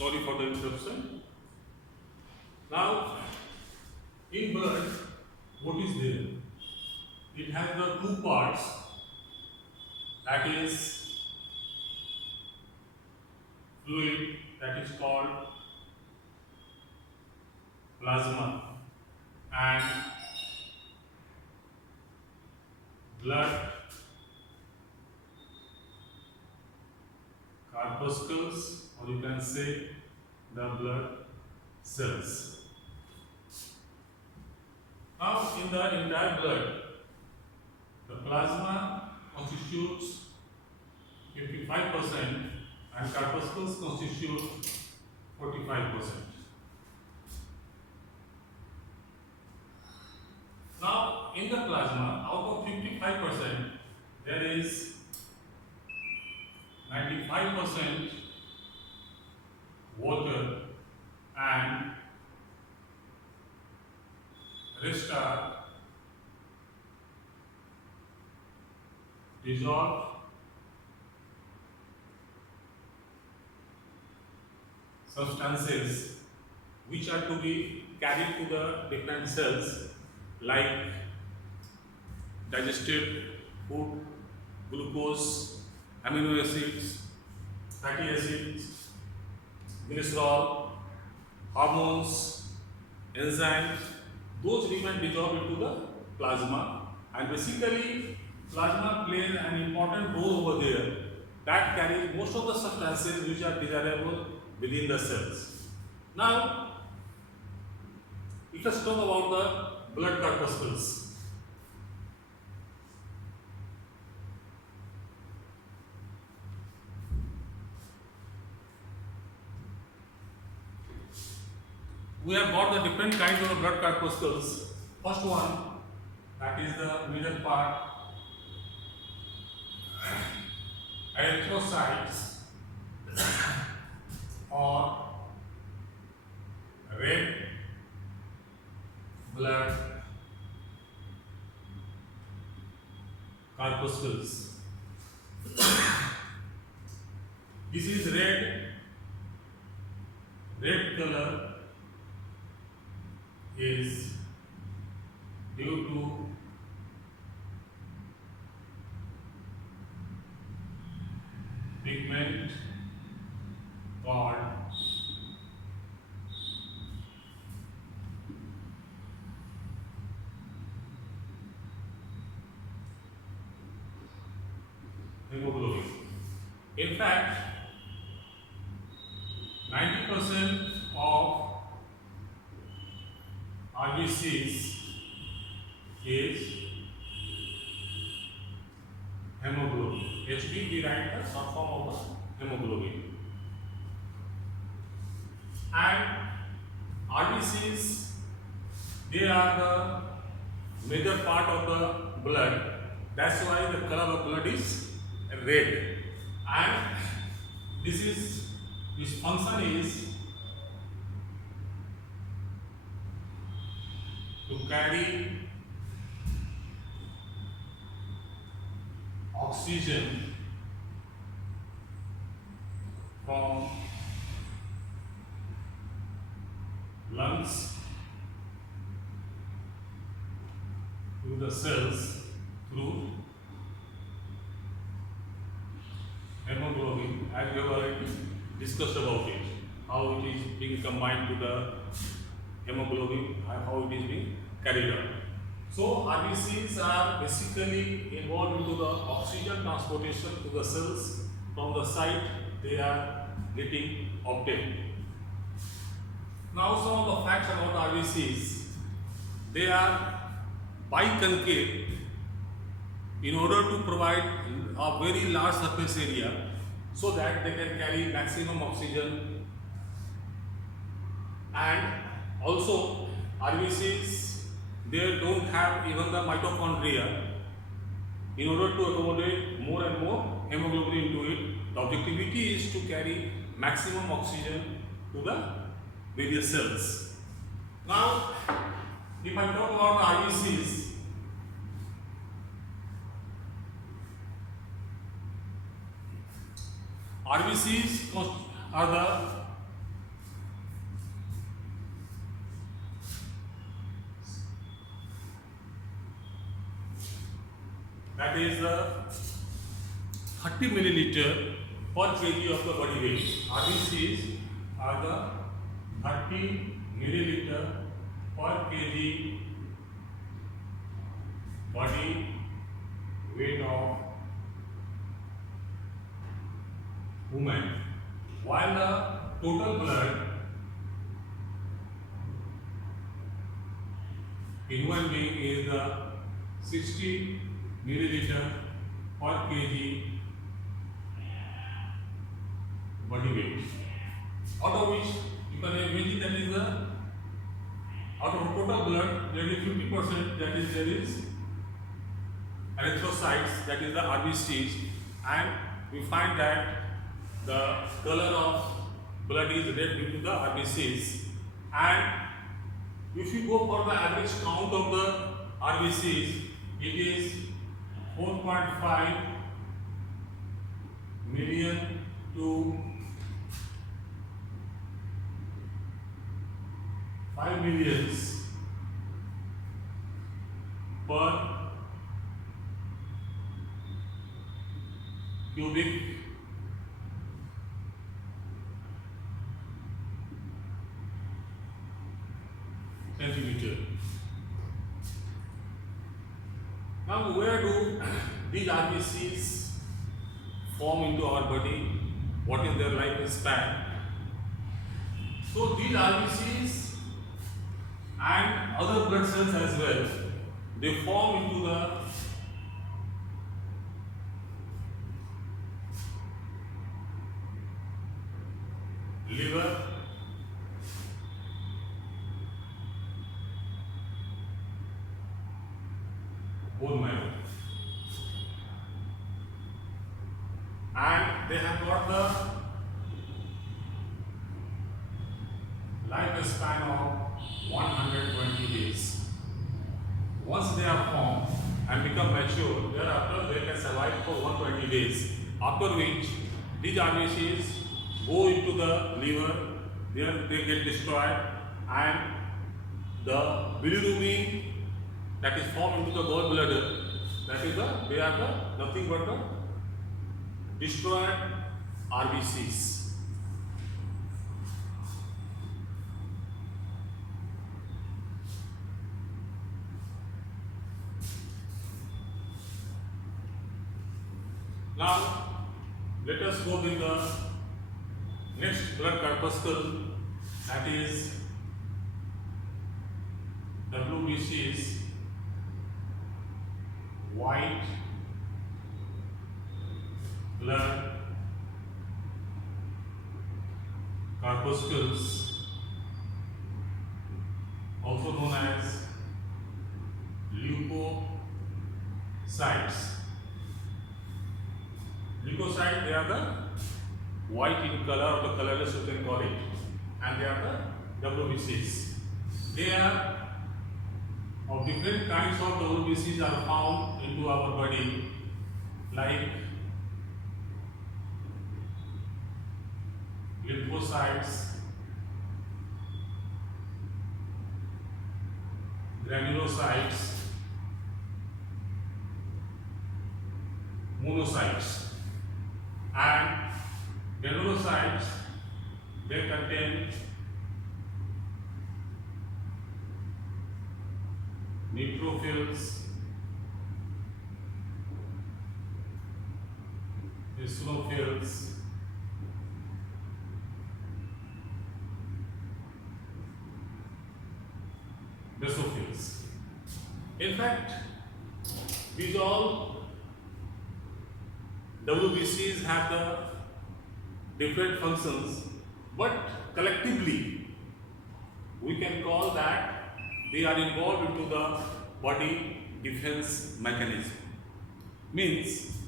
Sorry for the interruption. Now, in blood, what is there? It has the two parts, that is fluid, that is called plasma, and blood corpuscles, or you can say the blood cells. Now, in the entire blood, the plasma constitutes 55% and corpuscles constitute 45%. Now, in the plasma, out of 55%, there is 95% water and rest are dissolved substances which are to be carried to the different cells, like digested food, glucose, amino acids, fatty acids, glycerol, hormones, enzymes. Those remain dissolved into the plasma, and basically plasma plays an important role over there that carries most of the substances which are desirable within the cells. Now, let us talk about the blood corpuscles. We have got the different kinds of blood corpuscles. First one, that is the middle part, erythrocytes or red blood corpuscles. This is red color is due to pigment called hemoglobin. In fact, 90% of RBCs is hemoglobin. HB derived the short form of the hemoglobin. And RBCs, they are the major part of the blood. That's why the color of blood is red. And this function is to carry oxygen from lungs to the cells through hemoglobin, as we have already discussed about it, how it is being combined to the hemoglobin and how it is being carried out. So RBCs are basically involved into the oxygen transportation to the cells from the site they are getting obtained. Now some of the facts about RBCs. They are biconcave in order to provide a very large surface area so that they can carry maximum oxygen, and also RBCs, they don't have even the mitochondria in order to accommodate more and more hemoglobin into it. The objectivity is to carry maximum oxygen to the various cells. Now, if I talk about RBCs, RBCs are the that is the 30 milliliter per kg of the body weight. RBCs are the 30 milliliter per kg body weight of woman, while the total blood in human being is the 60 milliliter per kg body weight, out of which you can imagine that is the out of total blood there is 50% that is there is erythrocytes, that is the RBCs, and we find that the color of blood is red due to the RBCs. And if you go for the average count of the RBCs, it is 4.5 million to 5 millions per cubic centimeter. Now, where do these RBCs form into our body? What is their lifespan? So, these RBCs and other blood cells as well, they form into the liver, bone marrow, and they have got the lifespan of 120 days. Once they are formed and become mature, thereafter they can survive for 120 days, after which these RBCs go into the liver, there they get destroyed, and the bilirubin that is formed into the gallbladder, that is they are the nothing but the destroyed RBCs. Now, let us go with the next blood corpuscle, that is WBCs, white blood corpuscles, also known as leukocytes. Leukocytes, they are the white in color, or the colorless you can call it, and they are the WBCs. They are of different kinds of WBCs are found into our body, like lymphocytes, granulocytes, monocytes. And granulocytes, they contain neutrophils, eosinophils, basophils. In fact, these all WBCs have the different functions, but collectively we can call that they are involved into the body defense mechanism. Means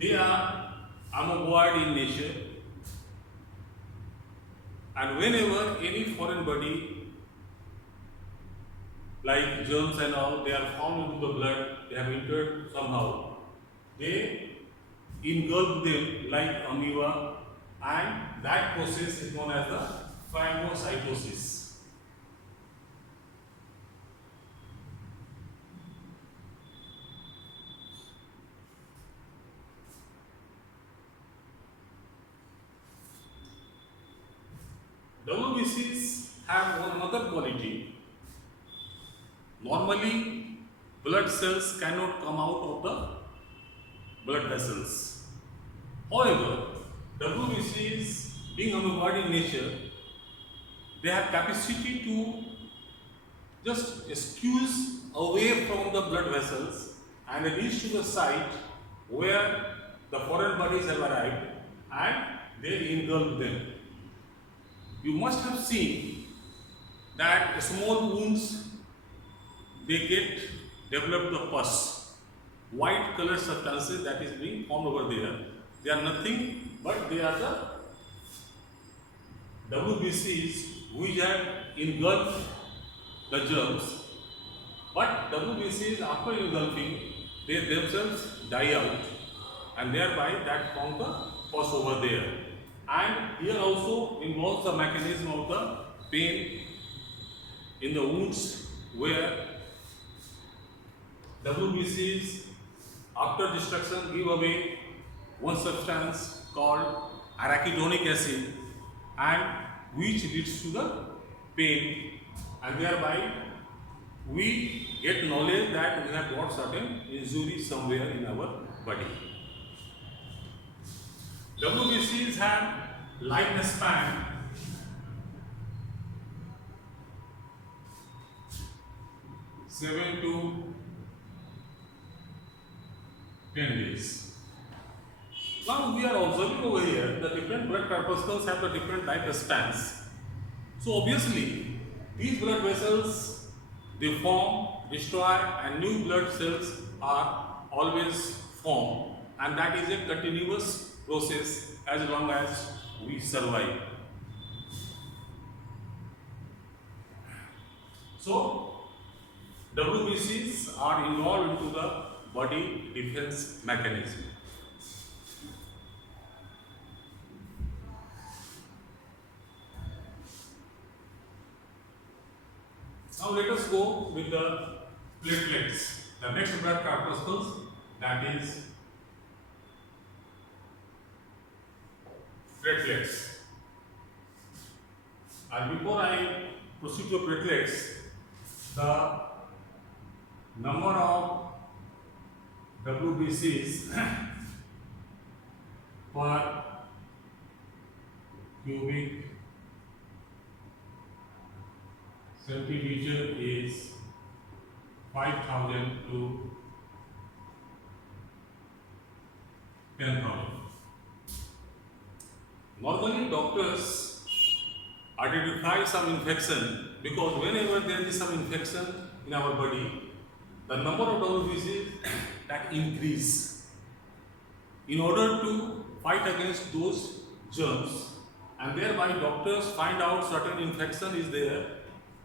they are amoeboid in nature, and whenever any foreign body like germs and all, they are found into the blood, they have entered somehow, they engulf them like amoeba, and that process is known as the phagocytosis. WBCs have one another quality. Normally, blood cells cannot come out of the blood vessels. However, WBCs, being amoeboid in nature, they have capacity to just squeeze away from the blood vessels and reach to the site where the foreign bodies have arrived and they engulf them. You must have seen that small wounds, they develop the pus, white color substances that is being formed over there. They are nothing but they are the WBCs which have engulfed the germs. But WBCs, after engulfing, they themselves die out, and thereby that forms the pus over there. And here also involves the mechanism of the pain in the wounds where WBCs, after destruction, give away one substance called arachidonic acid, and which leads to the pain, and thereby we get knowledge that we have got certain injury somewhere in our body. WBCs have lifespan (7 to 10 days). Now we are observing over here the different blood corpuscles have the different lifespans. So obviously these blood vessels, they form, destroy, and new blood cells are always formed, and that is a continuous process as long as we survive. So WBCs are involved into the body defense mechanism. Now let us go with the platelets, the next blood corpuscles, that is platelets. And before I proceed to platelets, the number of WBCs per cubic centimeter is 5,000 to 10,000. Normally doctors identify some infection because whenever there is some infection in our body, the number of WBCs that increase in order to fight against those germs, and thereby doctors find out certain infection is there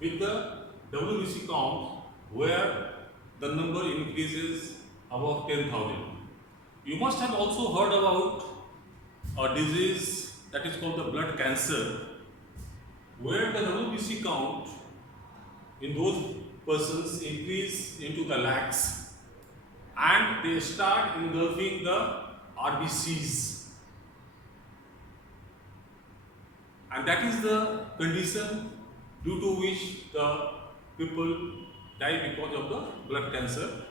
with the WBC count where the number increases above 10,000. You must have also heard about a disease that is called the blood cancer, where the WBC count in those persons increase into the lakhs, and they start engulfing the RBCs, and that is the condition due to which the people die because of the blood cancer.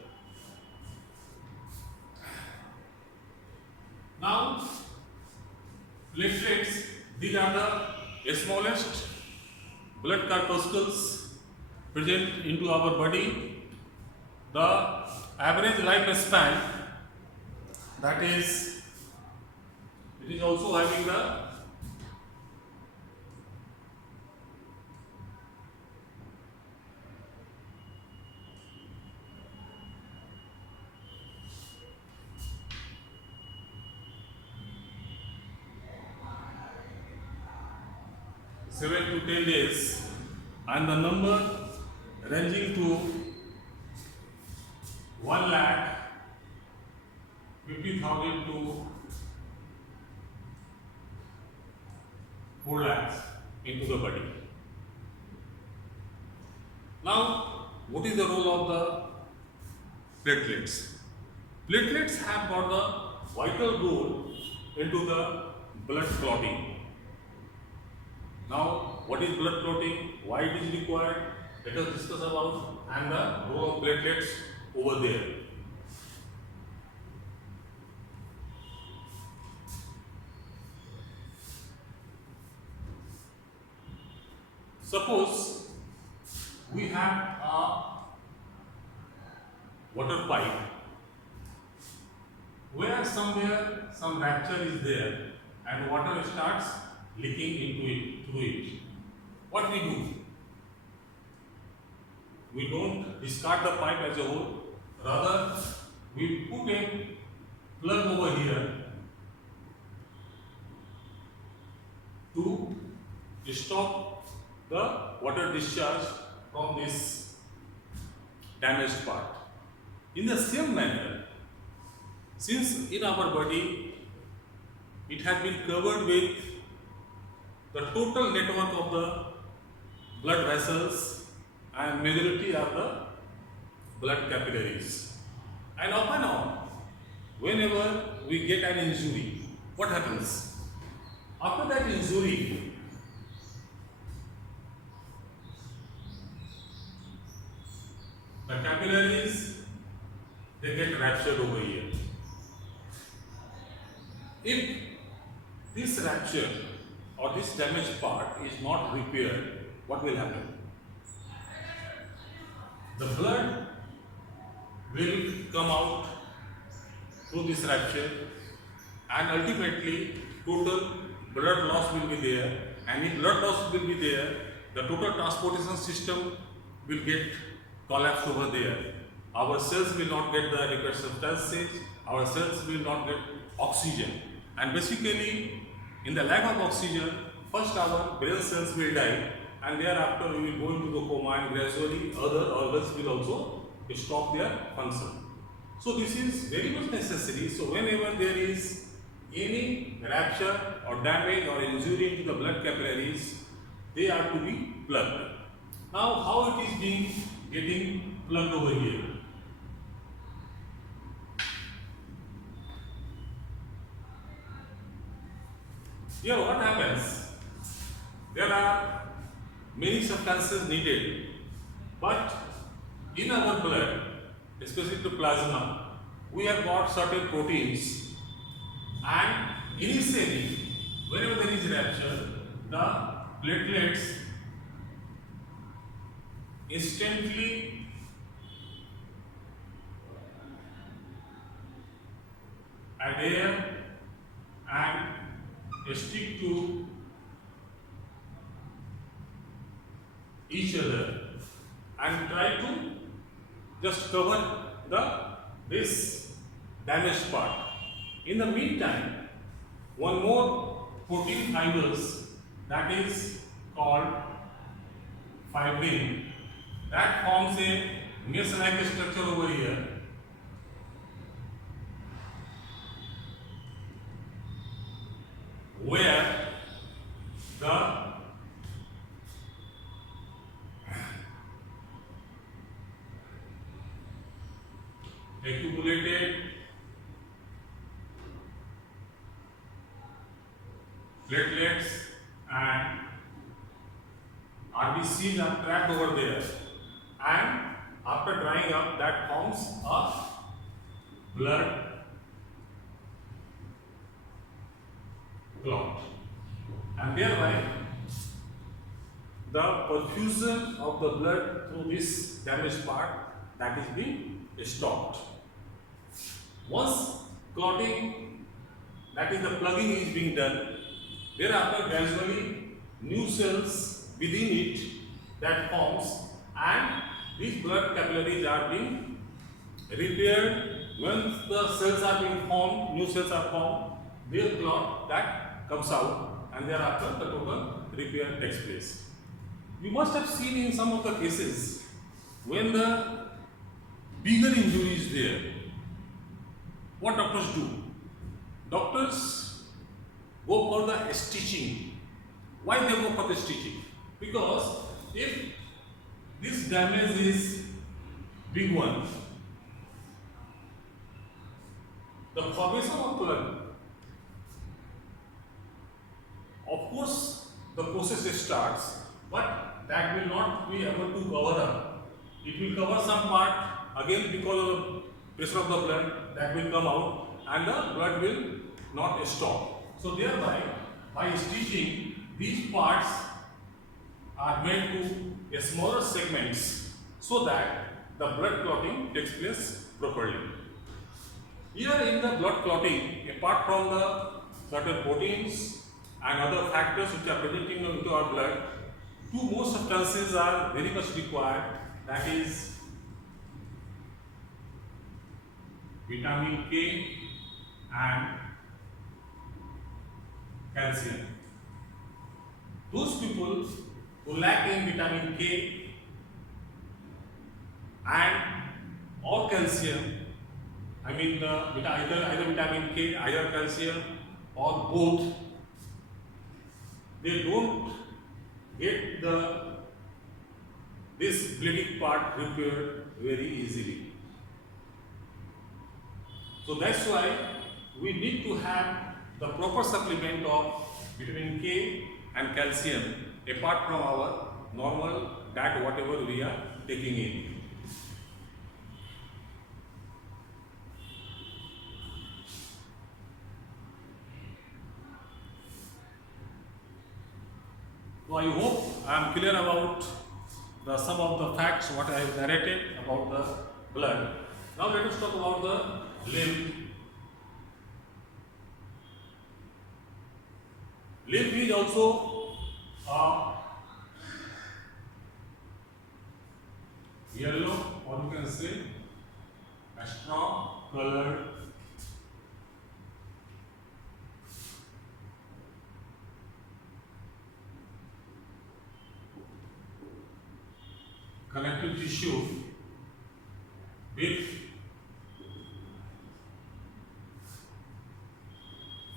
Now, platelets, these are the smallest blood corpuscles present into our body. The average lifespan, that is, it is also having the (7 to 10 days), and the number ranging to 1,50,000 to 4 lakhs into the body. Now, what is the role of the platelets? Platelets have got the vital role into the blood clotting. Now, what is blood clotting, why it is required, let us discuss about, and the role of platelets over there. Suppose we have a water pipe where somewhere some rupture is there and water starts leaking into it, through it. What we do? We don't discard the pipe as a whole, rather we put a plug over here to stop the water discharge from this damaged part. In the same manner, since in our body it has been covered with the total network of the blood vessels and majority are the blood capillaries, and off and on, whenever we get an injury, what happens? After that injury, the capillaries, they get ruptured over here. If this rupture or this damaged part is not repaired, what will happen? The blood will come out through this rupture, and ultimately total blood loss will be there, and if blood loss will be there, the total transportation system will get collapsed over there. Our cells will not get the required substances, our cells will not get oxygen, and basically in the lack of oxygen, first our brain cells will die, and thereafter we will go into the coma, and gradually other organs will also stop their function. So this is very much necessary. So whenever there is any rupture or damage or injury into the blood capillaries, they are to be plugged. Now how it is being getting plugged over here? Here what happens? There are many substances needed, but in our blood, especially the plasma, we have got certain proteins, and initially whenever there is rupture, the platelets instantly adhere and stick to each other and try to just cover this damaged part. In the meantime, one more protein fibers, that is called fibrin, that forms a mesh-like structure over here, where the accumulated platelets and RBCs are trapped over there, and after drying up, that forms a blood clot, and thereby the perfusion of the blood through this damaged part, that is being stopped. Once clotting, that is the plugging, is being done, thereafter gradually new cells within it that forms, and these blood capillaries are being repaired. Once the cells are being formed, new cells are formed, their clot that comes out, and thereafter the total repair takes place. You must have seen in some of the cases when the bigger injury is there, what doctors do? Doctors go for the stitching. Why they go for the stitching? Because if this damage is big one, the formation of plug, of course the process starts, but that will not be able to cover up. It will cover some part again because of the pressure of the blood that will come out and the blood will not stop. So thereby, by stitching, these parts are made to a smaller segments so that the blood clotting takes place properly. Here in the blood clotting, apart from the certain proteins and other factors which are presenting into our blood, two more substances are very much required, that is vitamin K and calcium. Those people who lack in vitamin K and or calcium, I mean either vitamin K, either calcium or both, they don't get this bleeding part repaired very easily. So that's why we need to have the proper supplement of vitamin K and calcium apart from our normal diet, whatever we are taking in. So I hope I am clear about some of the facts what I have narrated about the blood. Now let us talk about the lymph. Lymph is also a yellow, or you can say a straw colored connective tissue with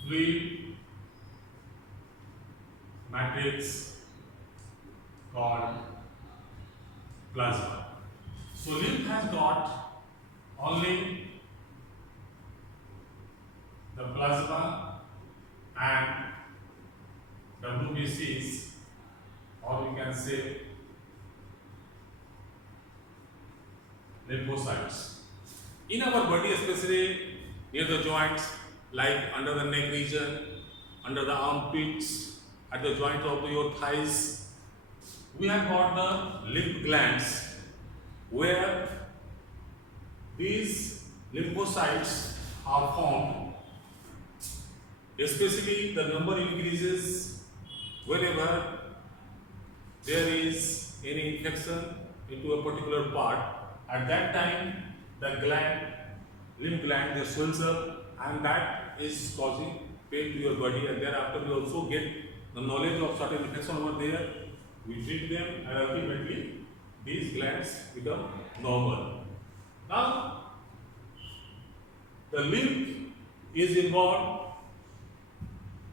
fluid matrix called plasma. So lymph has got only the plasma and WBCs, or we can say lymphocytes. In our body, especially near the joints, like under the neck region, under the armpits, at the joint of your thighs, we have got the lymph glands where these lymphocytes are formed. Especially the number increases whenever there is any infection into a particular part. At that time, the gland, lymph gland, they swells up, and that is causing pain to your body. And thereafter, we also get the knowledge of certain infection over there. We treat them, and ultimately, these glands become normal. Now, the lymph is involved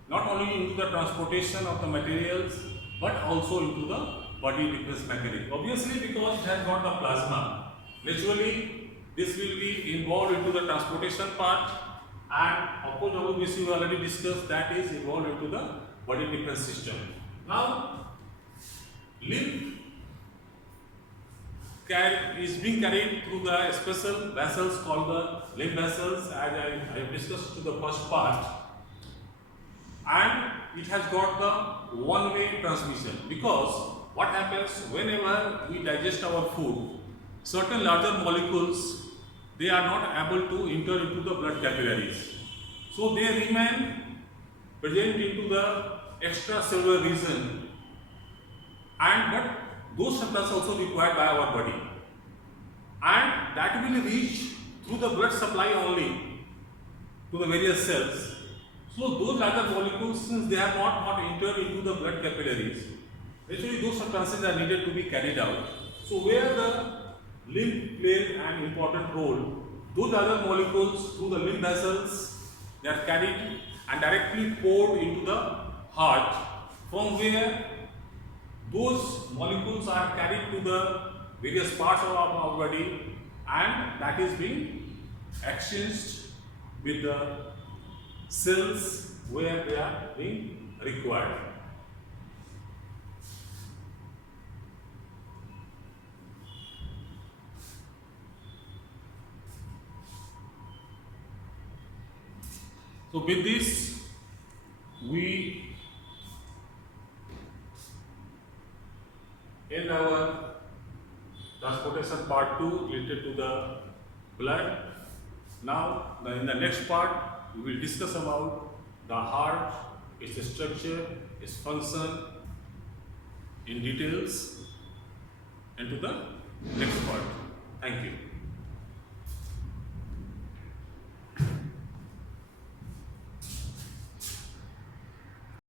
not only into the transportation of the materials, but also into the body defense mechanism. Obviously, because it has got the plasma. Naturally, this will be involved into the transportation part, and of course WBC we already discussed, that is involved into the body defense system. Now, lymph is being carried through the special vessels called the lymph vessels, as I have discussed to the first part, and it has got the one-way transmission, because what happens whenever we digest our food, certain larger molecules, they are not able to enter into the blood capillaries. So they remain present into the extracellular region, but those substances also required by our body, and that will reach through the blood supply only to the various cells. So those larger molecules, since they have not entered into the blood capillaries, actually those substances are needed to be carried out. So where the lymph plays an important role, those other molecules through the lymph vessels, they are carried and directly poured into the heart, from where those molecules are carried to the various parts of our body, and that is being exchanged with the cells where they are being required. So with this, we end our transportation part 2 related to the blood. Now, in the next part, we will discuss about the heart, its structure, its function in details, into the next part. Thank you.